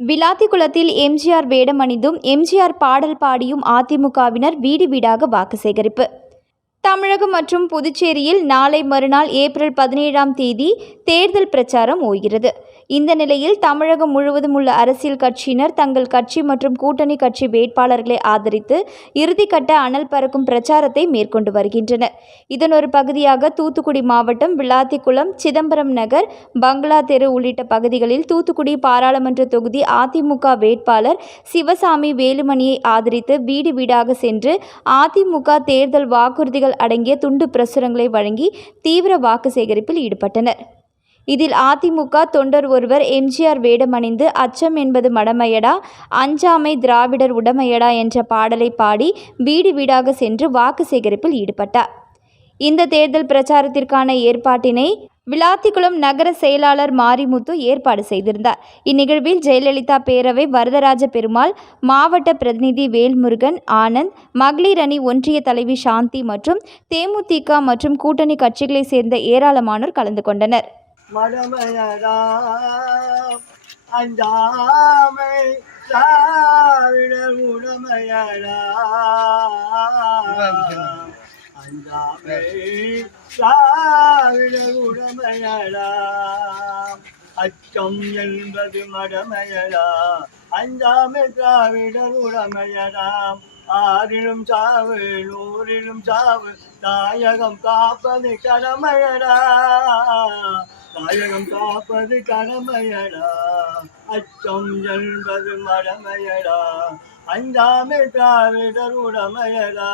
விளாத்திக்குளத்தில் எம்ஜிஆர் வேடமணிந்தும் எம்ஜிஆர் பாடல் பாடியும் அதிமுகவினர் வீடு வீடாக வாக்கு சேகரிப்பு. தமிழகம் மற்றும் புதுச்சேரியில் நாளை மறுநாள் ஏப்ரல் பதினேழாம் தேதி தேர்தல் பிரச்சாரம் ஓய்கிறது. இந்த நிலையில் தமிழகம் முழுவதும் உள்ள அரசியல் கட்சியினர் தங்கள் கட்சி மற்றும் கூட்டணி கட்சி வேட்பாளர்களை ஆதரித்து இறுதிக்கட்ட அனல் பறக்கும் பிரச்சாரத்தை மேற்கொண்டு வருகின்றனர். இதன் ஒரு பகுதியாக தூத்துக்குடி மாவட்டம் விளாத்திக்குளம் சிதம்பரம் நகர் பங்களா தெரு உள்ளிட்ட பகுதிகளில் தூத்துக்குடி பாராளுமன்ற தொகுதி அதிமுக வேட்பாளர் சிவசாமி வேலுமணியை ஆதரித்து வீடு வீடாக சென்று அதிமுக தேர்தல் வாக்குறுதிகள் அடங்கிய துண்டு பிரசுரங்களை வழங்கி தீவிர வாக்கு சேகரிப்பில் ஈடுபட்டனர். இதில் அதிமுக தொண்டர் ஒருவர் எம்ஜிஆர் வேடமணிந்து அச்சம் என்பது மடமையடா அஞ்சாமை திராவிடர் உடமையடா என்ற பாடலை பாடி வீடு வீடாக சென்று வாக்கு சேகரிப்பில் ஈடுபட்டார். இந்த தேர்தல் பிரச்சாரத்திற்கான ஏற்பாட்டினை விளாத்திக்குளம் நகர செயலாளர் மாரிமுத்து ஏற்பாடு செய்திருந்தார். இந்நிகழ்வில் ஜெயலலிதா பேரவை வரதராஜ பெருமாள் மாவட்ட பிரதிநிதி வேல்முருகன் ஆனந்த் மகளிர் அணி ஒன்றிய தலைவி சாந்தி மற்றும் தேமுதிக மற்றும் கூட்டணி கட்சிகளைச் சேர்ந்த ஏராளமானோர் கலந்து கொண்டனர். மடமையடா அஞ்சாமை உடமையடா அஞ்சாமை திராவிட உடமையடா அச்சம் என்பது மடமையடா. அஞ்சாமை திராவிட உடமையலாம் ஆறிலும் சாவு நூறிலும் சாவு தாயகம் காப்பது கடமையடா. தாயகம் காப்பது கடமையடா. அச்சம் என்பது மடமையடா. அஞ்சாமை திராவிடர் உடமையடா